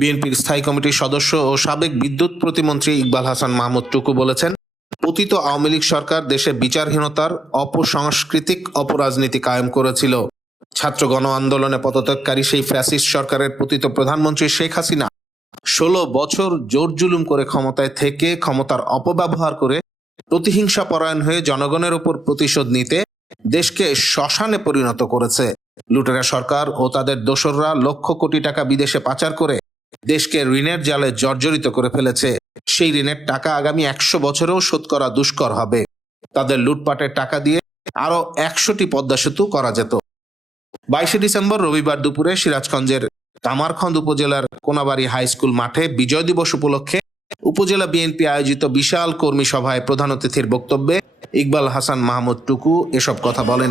বিএনপির স্থায়ী কমিটির সদস্য ও সাবেক বিদ্যুৎ প্রতিমন্ত্রী ইকবাল হাসান মাহমুদ টুকু বলেছেন, পতিত আওয়ামী লীগ সরকার দেশে বিচারহীনতার অপসাংস্কৃতিক অপরাজনীতি কায়েম করেছিল। ছাত্র গণ আন্দোলনে পদত্যাগকারী সেই ফ্যাসিস্ট সরকারের পতিত প্রধানমন্ত্রী শেখ হাসিনা ষোলো বছর জোর জুলুম করে ক্ষমতায় থেকে ক্ষমতার অপব্যবহার করে প্রতিহিংসা পরায়ণ হয়ে জনগণের উপর প্রতিশোধ নিতে দেশকে শ্মশানে পরিণত করেছে। লুটেরা সরকার ও তাদের দোসররা লক্ষ কোটি টাকা বিদেশে পাচার করে দেশকে ঋণের জালে জর্জরিত করে ফেলেছে। সেই ঋণের টাকা আগামী একশো বছরেও শোধ করা দুষ্কর হবে। তাদের লুটপাটের টাকা দিয়ে আরও একশোটি পদ্মা সেতু করা যেত। বাইশে ডিসেম্বর রবিবার দুপুরে সিরাজগঞ্জের কামারখন্দ উপজেলার কোনাবাড়ি হাই স্কুল মাঠে বিজয় দিবস উপলক্ষে উপজেলা বিএনপি আয়োজিত বিশাল কর্মী সভায় প্রধান অতিথির বক্তব্যে ইকবাল হাসান মাহমুদ টুকু এসব কথা বলেন।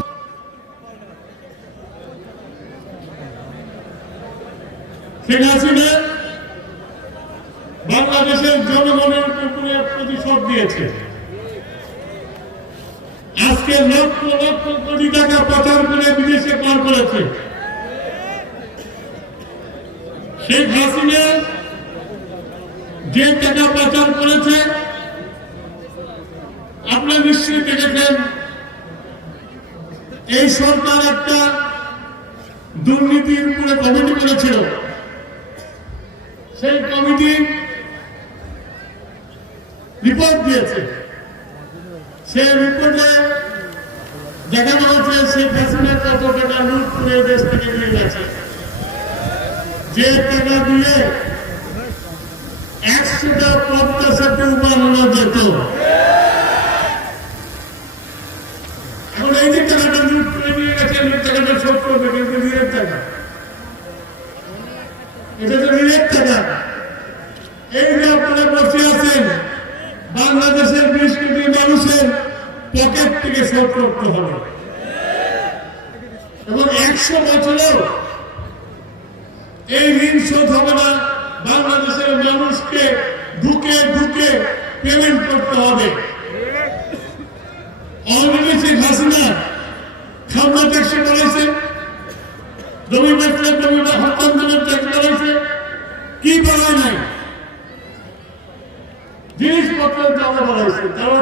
শেখ হাসিনা বাংলাদেশের জনগণের উপরে প্রতিশোধ দিয়েছে আজকে লক্ষ লক্ষ কোটি টাকা পাচার করে বিদেশে পার করেছে। শেখ হাসিনা যে টাকা পাচার করেছে আপনারা নিশ্চয়ই দেখেছেন, এই সরকার একটা দুর্নীতির উপরে কমিটি করেছিল। সেই কমিটি রিপোর্ট দিয়েছে। সেই রিপোর্টে দেখানো হচ্ছে শেখ হাসিনা কত টাকা লুট করে দেশ থেকে নিয়ে গেছে। যে টাকা দিয়ে একশোটা যেত এখন এই যে টাকাটা লুট করে নিয়ে গেছে টাকাটা শোধ করবে কিন্তু নিজের টাকা এটা তো নিজের টাকা এই যে আপনারা বসে আছেন বাংলাদেশের বিশ কোটি মানুষের পকেট থেকে শোধ হবে। এবং একশো বছরেও এই ঋণ শোধ হবে না। বাংলাদেশের মানুষকে ঢুকে ঢুকে পেমেন্ট করতে হবে। করেছে। জমি কি করা নাই? জিনিসপত্র জমা বাড়াইছে তার অর্থ সব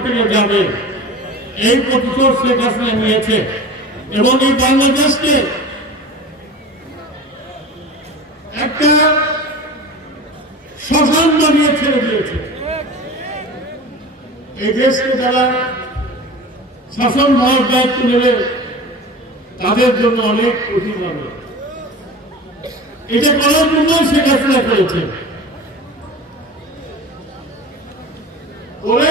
আপনার যাবে। এই প্রতিশোধ শেখ হাসিনা নিয়েছে এবং এই বাংলাদেশকে একটা শ্মশান বানিয়ে ছেড়ে দিয়েছে। এই দেশকে যারা শাসন ভাব দায়িত্ব নেবে, তাদের জন্য অনেক কঠিন হবে। এটা করার জন্য শেখ হাসিনা করেছে করে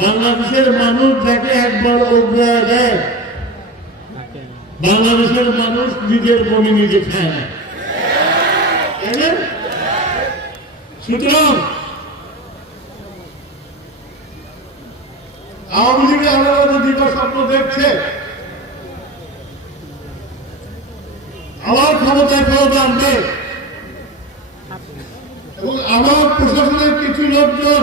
বাংলাদেশের মানুষ যাকে একবার অগ্রহ দেয়, বাংলাদেশের মানুষ নিজের বমি নিজে খায় না। সুতরাং আওয়ামী লীগ আলাদা স্বপ্ন দেখছে। আবার ক্ষমতায় ফেরত আনবে। এবং আমার প্রশাসনের কিছু লোকজন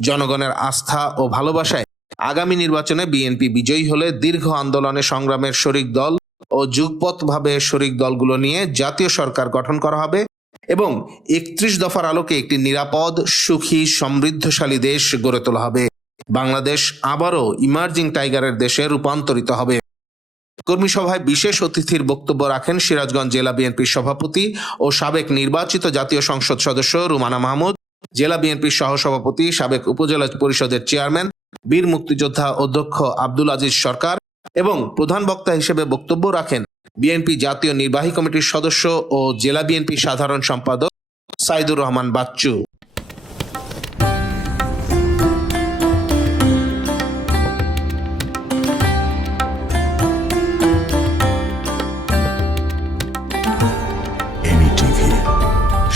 জনগণের আস্থা ও ভালোবাসায় আগামী নির্বাচনে বিএনপি বিজয়ী হলে দীর্ঘ আন্দোলনে সংগ্রামের শরিক দল ও যুগপথভাবে শরিক দলগুলো নিয়ে জাতীয় সরকার গঠন করা হবে এবং একত্রিশ দফার আলোকে একটি নিরাপদ, সুখী, সমৃদ্ধশালী দেশ গড়ে তোলা হবে। বাংলাদেশ আবারও ইমার্জিং টাইগারের দেশে রূপান্তরিত হবে। কর্মী সভায় বিশেষ অতিথির বক্তব্য রাখেন সিরাজগঞ্জ জেলা বিএনপির সভাপতি ও সাবেক নির্বাচিত জাতীয় সংসদ সদস্য রুমানা মাহমুদ। জেলা বিএনপির সহসভাপতি, সাবেক উপজেলা পরিষদের চেয়ারম্যান, বীর মুক্তিযোদ্ধা অধ্যক্ষ আব্দুল আজিজ সরকার এবং প্রধান বক্তা হিসেবে বক্তব্য রাখেন বিএনপি জাতীয় নির্বাহী কমিটির সদস্য ও জেলা বিএনপি সাধারণ সম্পাদক সাইদুর রহমান বাচ্চু।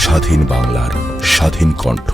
স্বাধীন বাংলার স্বাধীন কণ্ঠ।